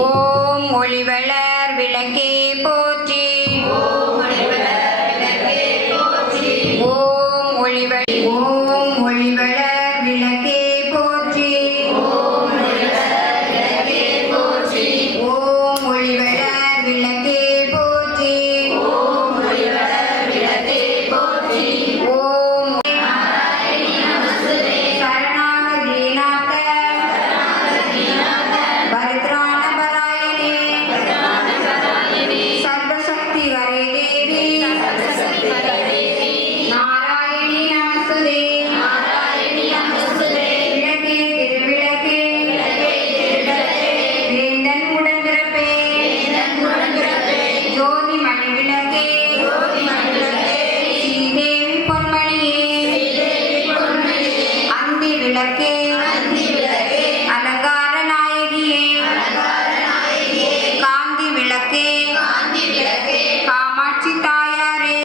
ஓம் ஒளிவளர் விளக்கே போற்றி. ஓம் ஒளிவளர் விளக்கே போற்றி. ஓம் ஒளிவளர் விளக்கே போற்றி. ஓம் சரணாகதீநாத பரித்ராண பராயணே சர்வசக்தி ஹரே தேவி நாராயணி நமஸ்தே. விளக்கே திருவிளக்கே வேந்தன் உடன்பிறப்பே ஜோதி மணி விளக்கே ஸ்ரீதேவி பொன்மணியே அந்தி விளக்கே அலங்கார நாயகியே காந்தி விளக்கே காமாட்சி தாயாரே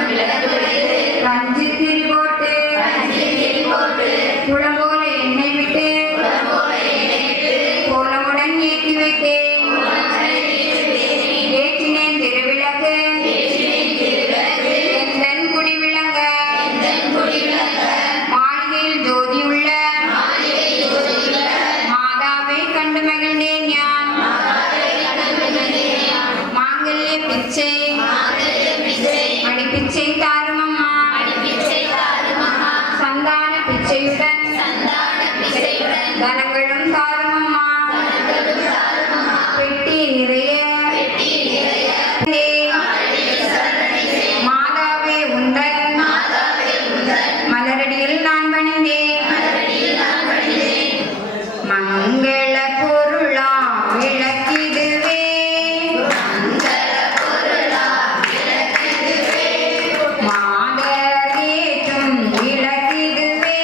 ரஞ்சித் திரி போட்டு குளம்போல எண்ணெய் விட்டு கோலமுடன் ஏற்றி வைத்தேன். ஏற்றினேன் திருவிளக்கு எந்தன் குடி விளங்க மாளிகையில் ஜோதி உள்ள மாதாவை கண்டு மகிழ்ந்தேன் யான். மாங்கல்ய பிச்சை மடிப்பிச்சை தாரும் அம்மா சந்தான பிச்சையுடன் தனங்களும் தாரும் அம்மா. பெட்டி நிறைய மாதாவே உந்தன் மலரடியில் நான் பணிந்தேன். மங்கள பொருளா விளக்கிடுவே மாதரேற்றும் விளக்கிடுவே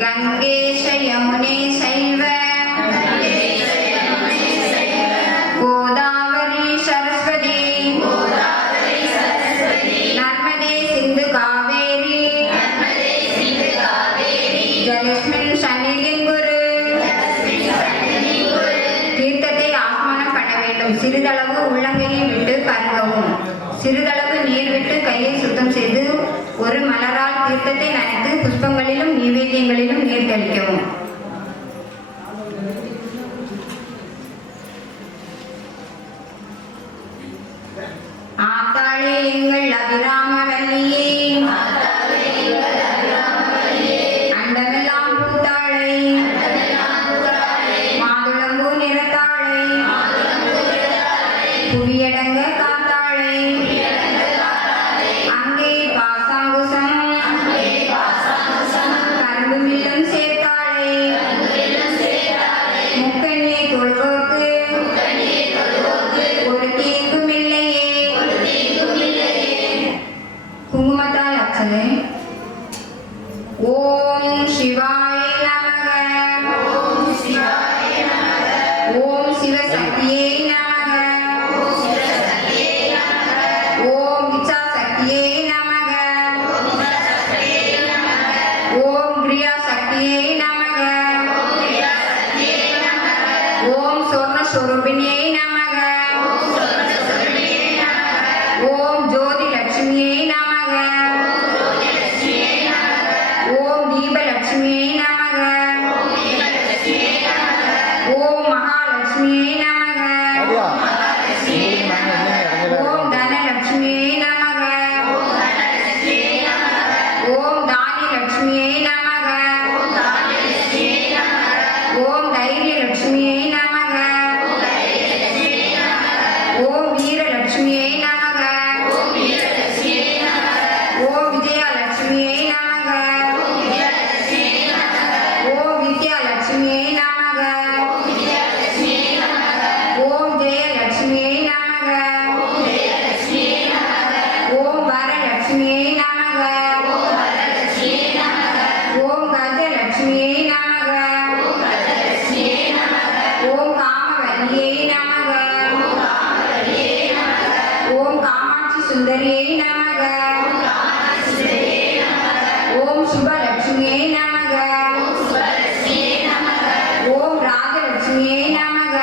கங்கேஷ யமுனே சைவ கோதாவரி சரஸ்வதி நர்மதே சிந்து காவேரி ஜலஸ்மின் சந்நிதின் குரு. தீர்த்தத்தை ஆஸ்மனம் பண்ண வேண்டும். சிறிதளவு உள்ளங்கையை விட்டு பருகவும். சிறிதளவு நீர் விட்டு கையை சுத்தம் செய்து ஒரு மலரால் தீர்த்தத்தை நனைத்து புஷ்பங்களிலும் நைவேத்தியங்களிலும் நீர் தெளிக்கவும். ஆத்தாளே எங்கள் அபிராம வல்லியே அண்டமெல்லாம் பூத்தாளை மாதுளம்பூ நிறத்தாளை புவியடங்க காத்தாளை அங்கே பாசாங்குசம் கரும்பு மில்லும் சேர்த்தாளை முக்கண்ணியை தொழுவோர்க்கு ஒரு தீங்கும் இல்லையே. குங்குமத்தால் அச்சலை. ஓம் சிவாய நமக. ஓம் சிவசக்தியே நமக. ஓம் இச்சாசக்தியே நமக. ஓம் கிரியா சக்தியே நமக. ஓம் சொர்ணஸ்வரூபிணியே நமக. ஓம் ஜோதி லட்சுமியே நமக. ஓம் தீபலட்சுமியே நமக. ஓம் மகாலட்சுமியே நமக. ஓம் தனலட்சுமியே நமக. ஓம் தானியலட்சுமியே நமக. ஓம் தைரியலட்சுமியே நமக. ஓம் வீரலட்சுமியே நமக. ஓம் விஜயலட்சுமியே நமக. ஓம் வித்யாலட்சுமியே நமக. ஓம் ஜெயலட்சுமியே நமக. ஓம் வரலட்சுமியே நமக. ஓம் கஜலட்சுமியே நமக. ஓம் காமவல்லியே நமக. ஓம் காமாட்சி சுந்தரியே நமக. ஓம் சுபலட்சுமியே நமக. ஓம் ராஜலட்சுமியே நமக.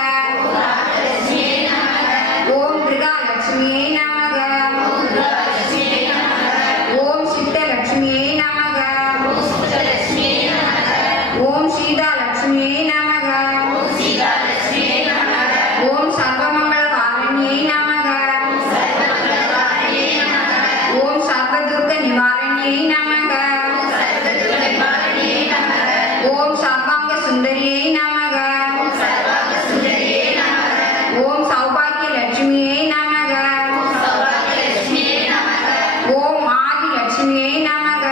ஓம் கிருகாலட்சுமியே நமக. ஓம் சித்தலட்சுமியே நமக. ஓம் சீதாலட்சுமியே நமக. ஓம் சர்வமங்களகாரண்யே நமக. ஓம் சர்வதுர்க நிவாரண்யே நமக. ஓம் சர்வாங்க சுந்தரியே நமக. ஓம் சௌபாகிய லட்சுமியே நமக. ஓம் ஆதி லட்சுமியே நமக.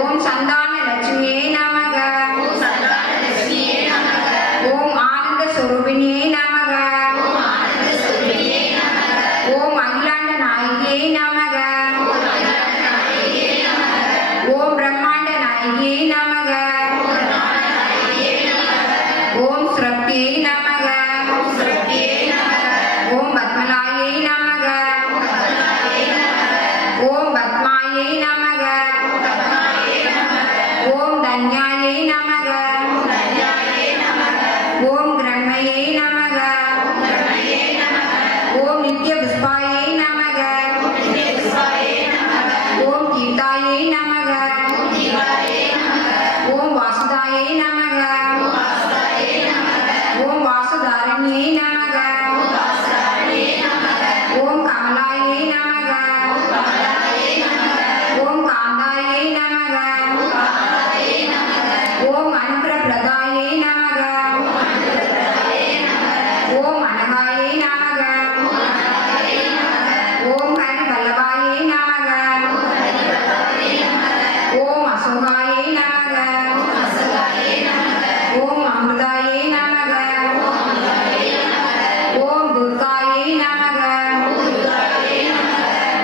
ஓம் சந்தான லட்சுமியே நமக. ஓம் ஆனந்த ஸ்வரூபிணியே நமக. ஓம் அகிலாண்ட நாயகியே நமக. ஓம் பிரம்மாண்ட நாயகியே நமக. ஓம் ஸ்ரப்தியே நமக. ஓம் பத்மலாயை நமக. ஓம் பத்மாயை நமக. ஓம் தன்யாயை நமக. ஓம் கிரண்மையை நமக. ஓம் நித்ய புஷ்பாயை நமக. ஓம் கீதாயை நமக. ஓம் வாசுதாயை நமக. ஓம் வாசுதாரண்யை நமக. ஓம் கமலாயை நமக. ஓம் காந்தாயை நமக. ஓம் அனுகிரபிரதாயை நமக. ஓம் அனகாயை நமக. ஓம் ஹரி வல்லபாயை நமக. ஓம் அசோகாயை நமக. ஓம் அமிர்தாயை நமக. ஓம் துர்காயை நமக.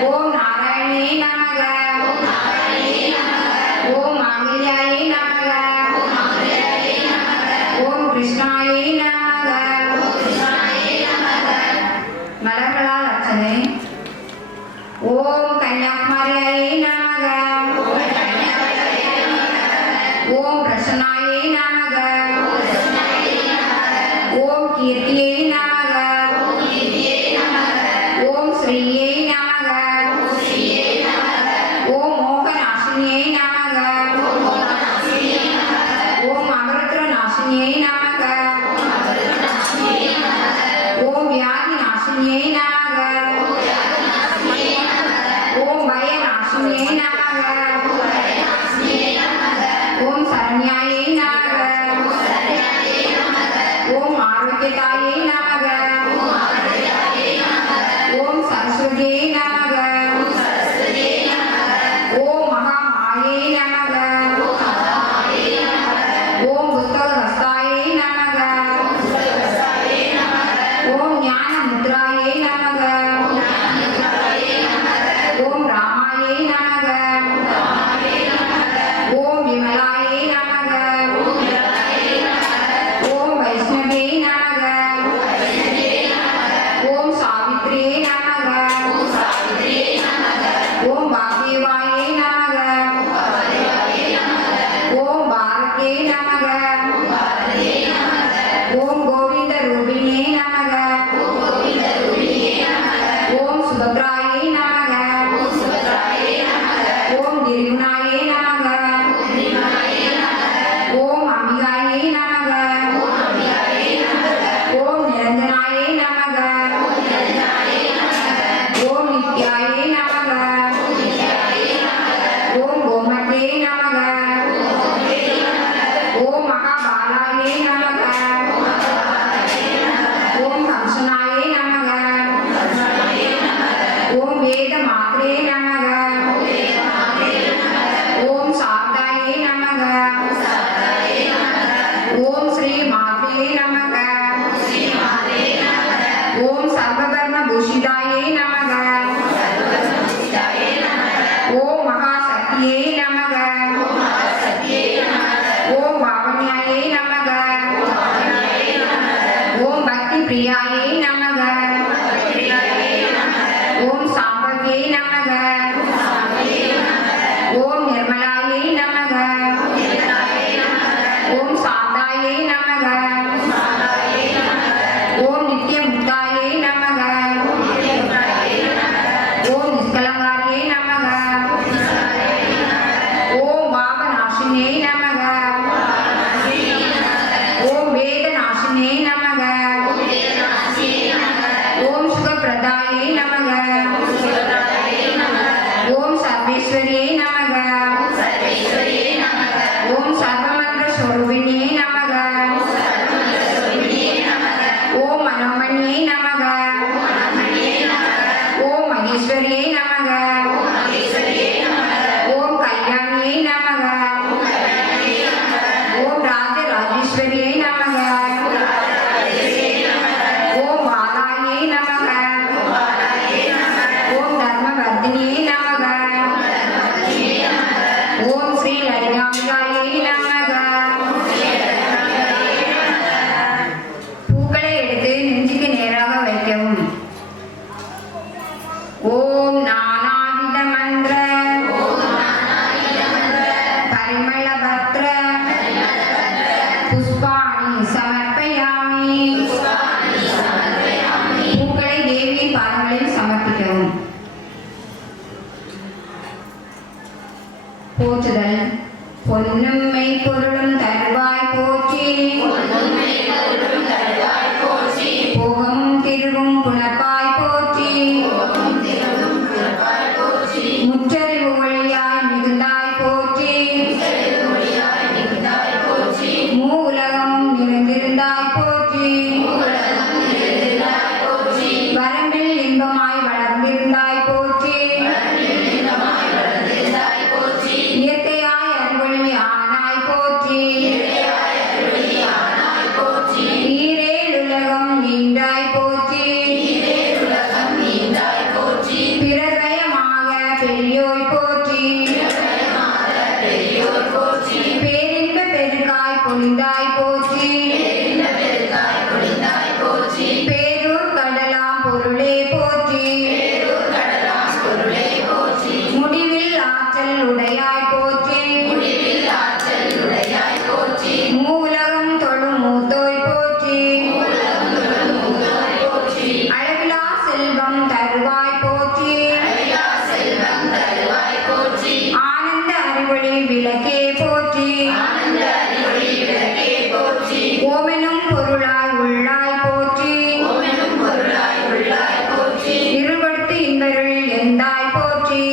ஓம் நாராயணியை நமக. ஓம் ஓம் சரண்யாயை நமக. ஓம் ஆரோக்கியதாயை நமக. ஓம் சரஸ்வதியை நமக. ஓம் மகாமாயை நமக. ஓம் புஸ்தகஹஸ்தாயை நமக. ஓம் ஞான முத்ராயை நமக. ஓம் ராமாயை நமக. ஓம் விமலாயை நமக. ஓம் வைஷ்ணவியை நமக. ஓம் சாவித்ரியை நமக. ஓம் பாக்யவாயை நமக. ஓம் பாரதியை நமக. ஓம் கோவிந்த ரூபிணியை நமக. ஓம் சுபத்ராயை நமக. ஓம் திரிகுணாயை நமக. ஓம் அம்பிகாயை நமக. ஓம் நிரஞ்சனாயை நமக. ஓம் நித்யாயை நமக. ஓம் கோமதியை நமக. ஓம் மகாபாலாயை நமக. ஓம் கம்சனாயை நமக. ஓம் வேத மாத்ரே நமக. ஓம் சாந்தாயை நமக. ஓம் ஸ்ரீ மாத்ரே நமக. ஓம் சர்வபர்ம பூஷிதாயை நமக. ஓம் மகாசக்தியை நமக. ஓம் பாவன்யாயை நமக. ஓம் பக்தி பிரியாயை நமக. ஓம் சாம்பவியை நமக. ஓம் நிர்மலாயை நமக. ஓம் சாந்தாயை நமக. ஓம் நித்யமுக்தாயை நமக. ஓம் நிஷ்கலங்காரியை நமக. ஓம் பாவநாசினியை நமக. ஓம் வேதநாசினியை நமக. ஓம் சுகப்பிரதாயை நமக. ஓம் சர்வேஸ்வரியை நமக. ஓம் சர்வமந்திர ஸ்வரூபிணியை நமக. ஓம் மனோமணியை நமக. ஓம் மகேஸ்வரியை நமக. ஓம் கல்யாணியை நமக. ஓம் ராஜராஜேஸ்வரியை நமக. ஓம் பாலாயை நமக. ஓம் தர்மவர்தினியை நமக. ஓம் ஸ்ரீ லலிதாம்பிகாயை நமக. பூக்களை எடுத்து நெஞ்சுக்கு நேராக வைக்கவும். ஓம் நானாவித மந்திர பரிமள பத்ர புஷ்பாணி சமர்ப்பயாமி. பூக்களை தேவியின் பாதங்களில் சமர்ப்பிக்கவும். போற்றுதல். பொன்னும் மெய்ப்பொருளும் தருவாய் போற்றி. போகமும் திருவும் புணர்ப்பாய் போற்றி. முற்றறிவு ஒளியாய் மிகுந்தாய் போற்றி. மூ உலகமும் நிறைந்திருந்தாய் போற்றி. வரம்பில் இன்பமாய் வளர்ந்திருந்தாய் போற்றி. இயற்கையாய் அருள்வழி ஆனாய் போற்றி. ஈரேழுலகம் ஈண்டாய் போற்றி. பிரதயமாக பெரியோய் போற்றி. பேரின்ப பெருக்காய் பொழிந்தாய் போற்றி. பேரூர் கடலாம் பொருளே போற்றி. முடிவில் ஆற்றல் உடையாய் போற்றி. மூலகம் தொழும் மூத்தோய் போற்றி. அளவிலா செல்வம் தருவாய் போற்றி. ஆனந்த அறிவொளி விளக்கே போற்றி. ஓமெனும் பொருளாய் உள்ளாய் போற்றி. இருள்படுத்து இன்பருள் எந்தாய் போற்றி.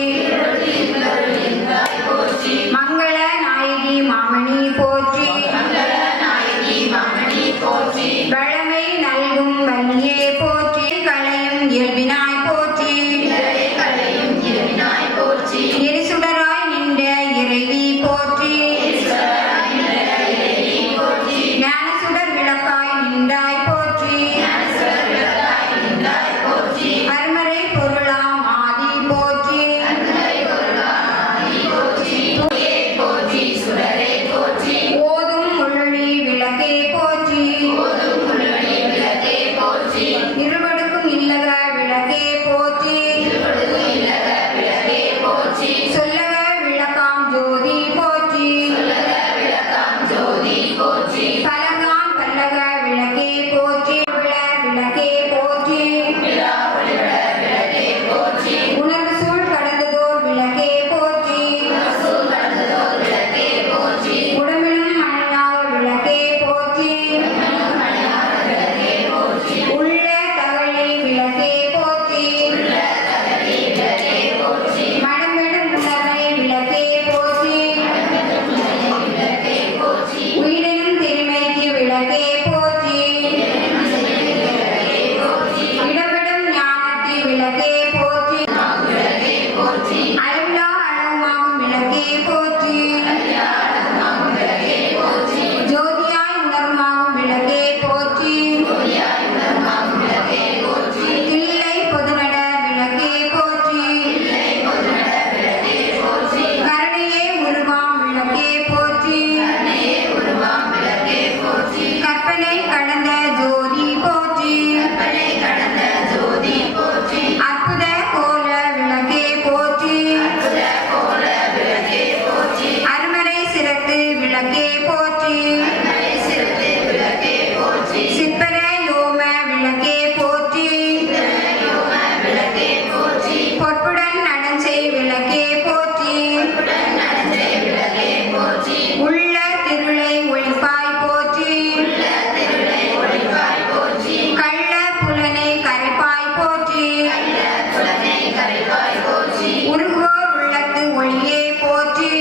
உள்ள திருளை ஒழிப்பாய் போற்றி. கள்ள புலனை கரைப்பாய் போற்றி. உருகோர் உள்ளத்து ஒளியே போற்றி.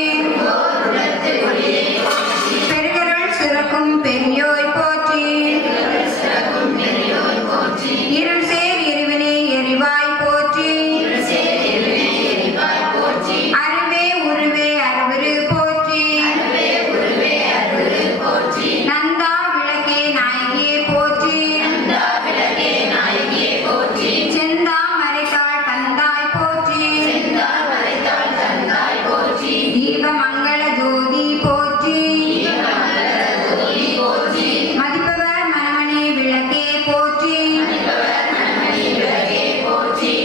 பெருகருள் சுரக்கும் பெரியோய் போற்றி. இருள் சேர் இருவினை எரிவாய் போற்றி. அருவே உருவே அருவரு போற்றி. நந்தா விளக்கே நாயகியே போற்றி. செந்தா மறைத்தாள் தந்தாய் போற்றி. தீப மங்கள ஜோதி போற்றி. மதிப்பவர் மனமணி விளக்கே போற்றி.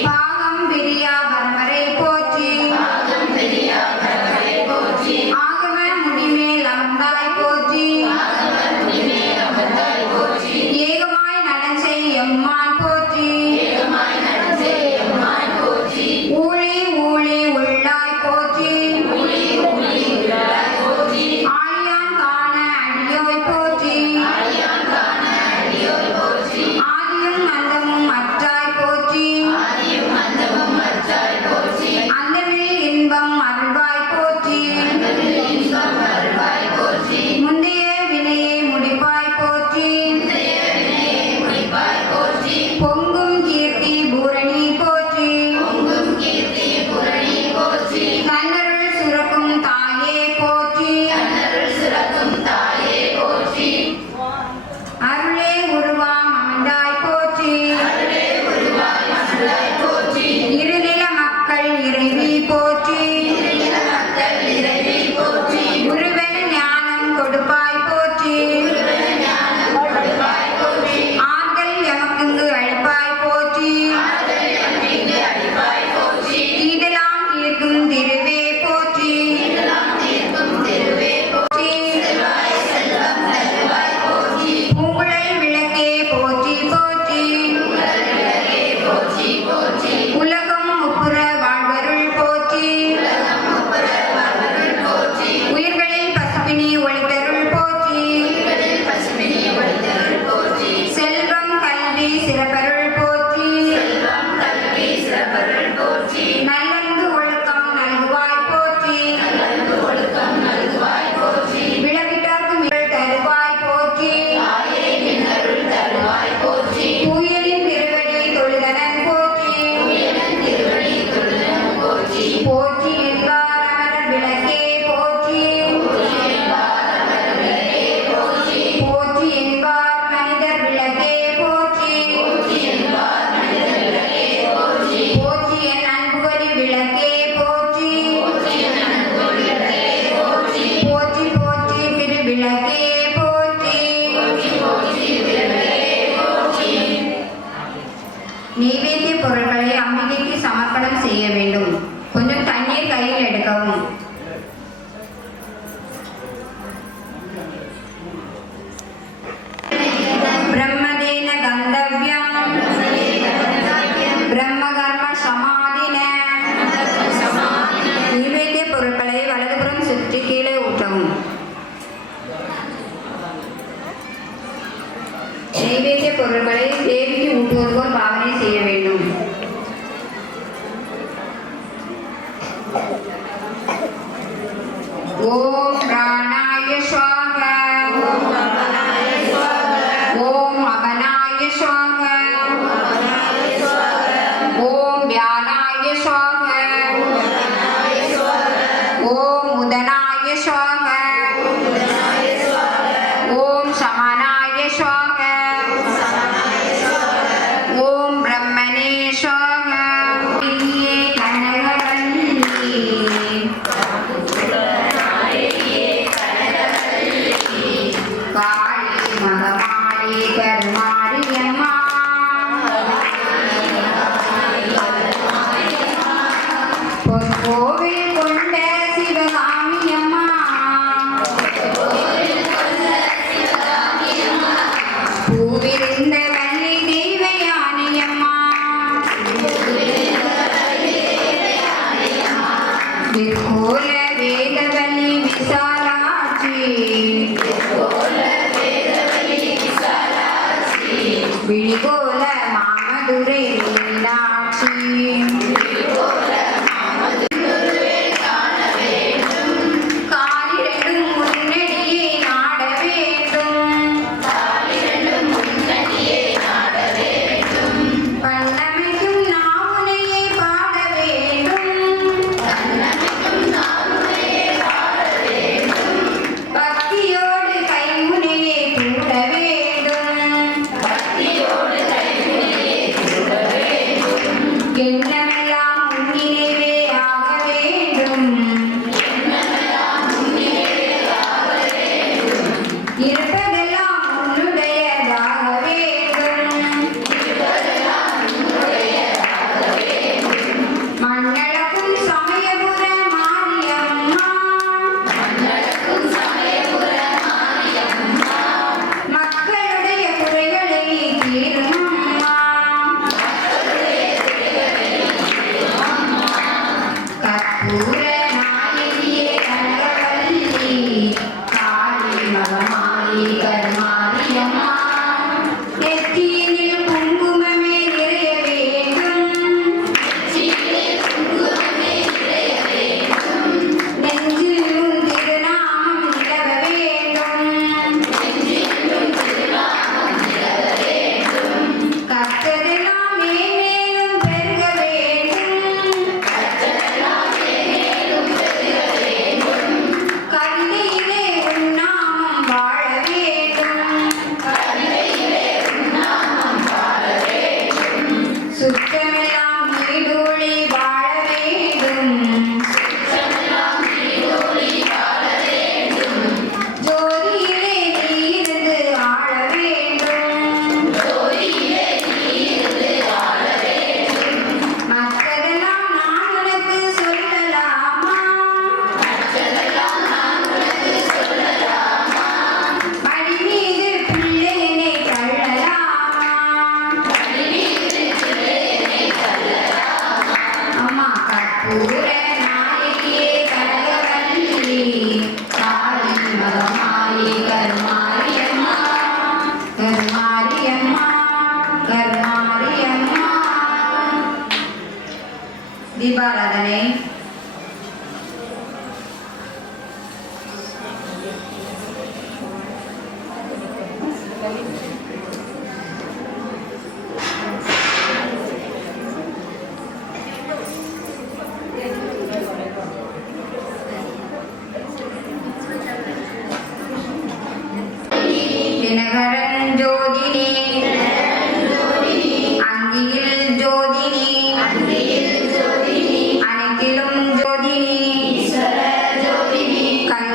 பாகம் பிரியா பரம்பரை போற்றி. ஆகம முடிமேல் அமர்ந்தாய் போற்றி. ஏகமாய் நலன் செய் எம்மான் போற்றி. ஊழி ஊழி உள்ளாய் போற்றி. ஆழியான் காண அடியோய் போற்றி. ஆதியும் அந்தமும் அற்றாய் போற்றி. அந்தமில் இன்பம் அருள்வாய் போற்றி. முந்தைய வினையை முடிப்பாய் போற்றி. பொங்கும் கீர்த்தி பூரணி போற்றி. தன்னருள் சுரக்கும் தாயே போற்றி. அருளே உருவாம் அமர்ந்தாய் போற்றி. இருநில மக்கள் இறைவி போற்றி. குருவென ஞானம் கொடுப்பாய் போற்றி. ஆற்றல் எமக்குங்கு அளிப்பாய் போற்றி. தீதலாம் தீர்க்கும் திருவே போற்றி. பூங்குழல் விளக்கே போற்றி போற்றி. உலகம் முப்புற வாழ்வருள் போற்றி. உயிர்களில் பசுப்பினி ஒளிதருள் போற்றி. செல்வம் கல்வி சிறப்பருள் போற்றி. நல்லன்பு ஒழுக்கம் நல்குவாய் போற்றி. விளக்கிட்டார்க்கும் இருள் தருவாய் போற்றி. தூயனின் திருவடி தொழுதனன் போற்றி. போற்றி என்பார் அமரர் விளக்கே போற்றி. போற்றி என்பார் மனிதர் விளக்கே போற்றி. போற்றி என் அன்புகொலி விளக்கே போற்றி. போற்றி போற்றி திரு விளக்கே போற்றி. நெய்வேத்திய பொருட்களை அம்பிகைக்கு சமர்ப்பணம் செய்ய வேண்டும். கொஞ்சம் தண்ணீர் கையில் எடுக்கவும். பிரம்மதேன கந்தவ்யம் பிரம்மகர்ம சமாதின. நெய்வேத்திய பொருட்களை வலதுபுறம் சுற்றி கீழே ஊற்றவும். நெய்வேத்திய பொருட்களை தேவிக்கு ஊட்டுவது போல் பாவனை செய்ய வேண்டும். ஓம் பிராணாய ஸ்வாஹா. ஓம் அபனாய ஸ்வாஹா. ஓம் வியானாய ஸ்வாஹா. ஓம் உதனாய ஸ்வாஹா. ஓம் சமனாய ஸ்வாஹா. ஓம் பிரம்மணே ஸ்வாஹா. கனகவல்லி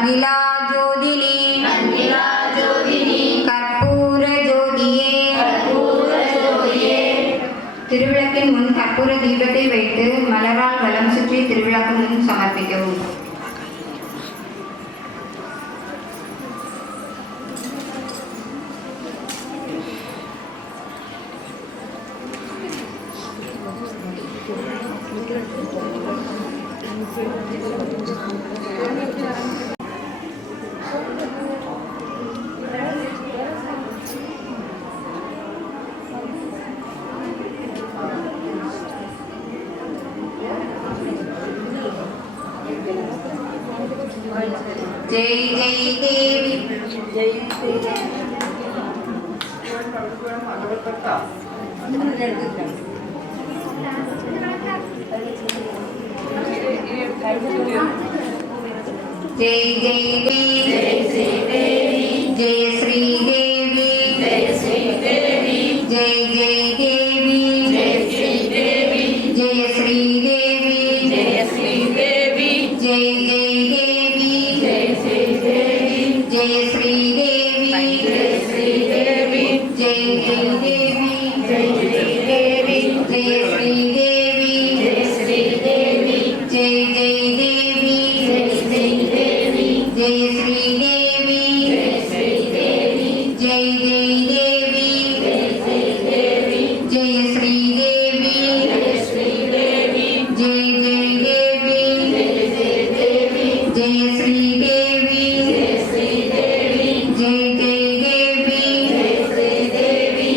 அகிலா ஜோதினி கற்பூர ஜோதியே. திருவிளக்கின் முன் கற்பூர தீபத்தை வைத்து மலரால் வலம் சுற்றி திருவிளக்கு முன் சமர்ப்பிக்கவும். जय जय देवी जय जय देवी जय श्री देवी जय जय देवी जय श्री देवी जय श्री देवी जय जय देवी जय श्री देवी जय श्री देवी जय जय देवी जय देवी जय श्री देवी जय श्री देवी जय जय देवी जय श्री देवी जय श्री देवी जय जय देवी जय श्री देवी जय जय देवी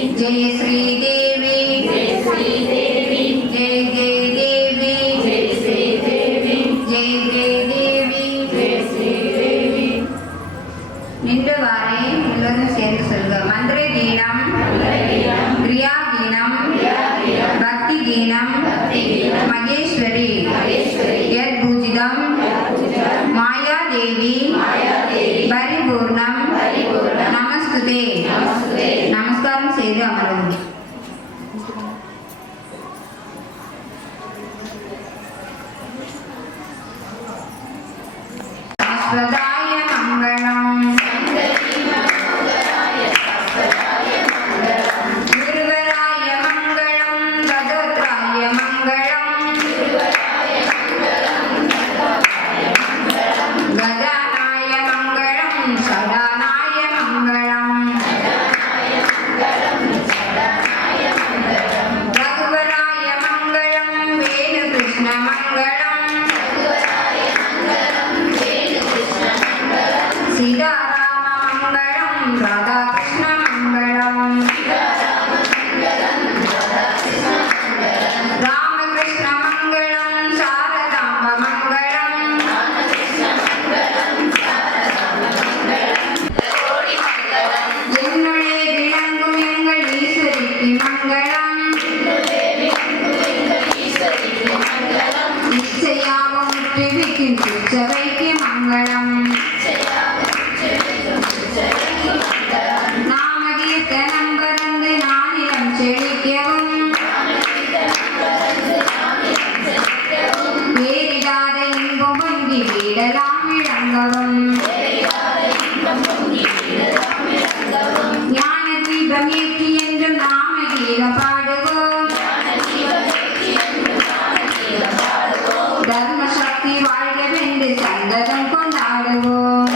जय श्री देवी जय जय देवी जय श्री देवी जय जय देवी जय जय देवी. நின்றவாறே எல்லோரும் சேர்ந்து சொல்க. மந்திர கீனம், கிரியா கீனம், பக்தி கீனம், மகேஸ்வரி யத் பூஜிதம் மாயா தேவி பரிபூர்ணம் நமஸ்துதே. நமஸ்காரம் செய்து அமரவும். சாஸ்வதாய மங்களம் குருவராய மங்களம் கதோத்ராய மங்களம் கதாநாய மங்களம் சதாநாய மங்களம் ரகுவராய மங்களம் வேணு கிருஷ்ண மங்களம் சீதாராம மங்களம் ராதாகிருஷ்ண மங்களம் ராமகிருஷ்ண மங்களம் சாரதாம்ப மங்களம் என்னுடைய விளங்கும் எங்கள் ஈஸ்வரிக்கு மங்களம் இச்சையாவும் முற்றுவிக்கும் திருச்சபைக்கு மங்களம் நாமகீர்த்தனம் பறந்து நானிலம் செழிக்கவும் வேறிடாத இன்பம் பொங்கி வீடலாம் இழங்கவும் ஞான தீபம் ஏற்றி என்றும் நாமகீதம் பாடுவோம் தர்ம சக்தி வாழ்கவென்று சந்ததம் கொண்டாடுவோம்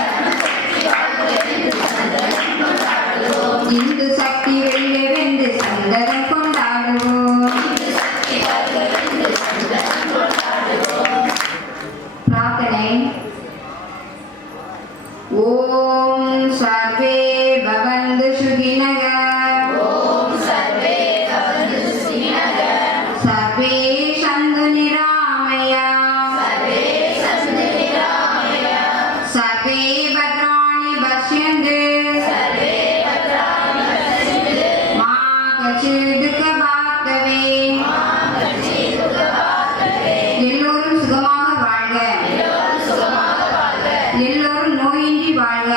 இந்து சக்தி வெல்லவென்று சந்ததம் கொண்டாடுவோம். பிரார்த்தனை. ஓம் சர்வே பவந்து சுகினக சர்வே சந்து நிராமய சர்வே பத்ராணி பஷ்யந்து எல்லோரும் சுகமாக வாழ்க. எல்லோரும் நோயின்றி வாழ்க.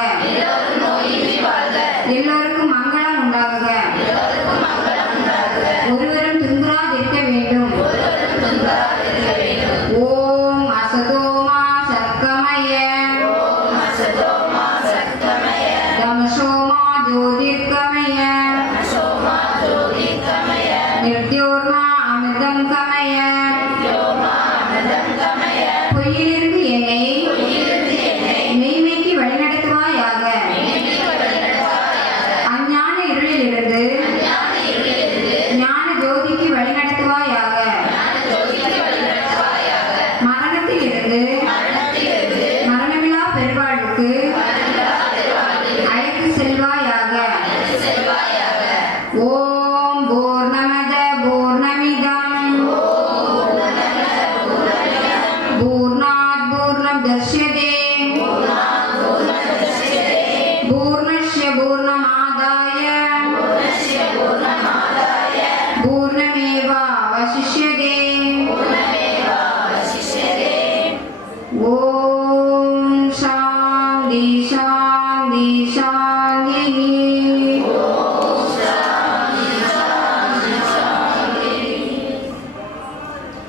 शान्ति शान्तिः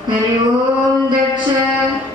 हरि ओम दत्सत्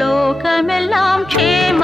லோகமெல்லாம் க்ஷேம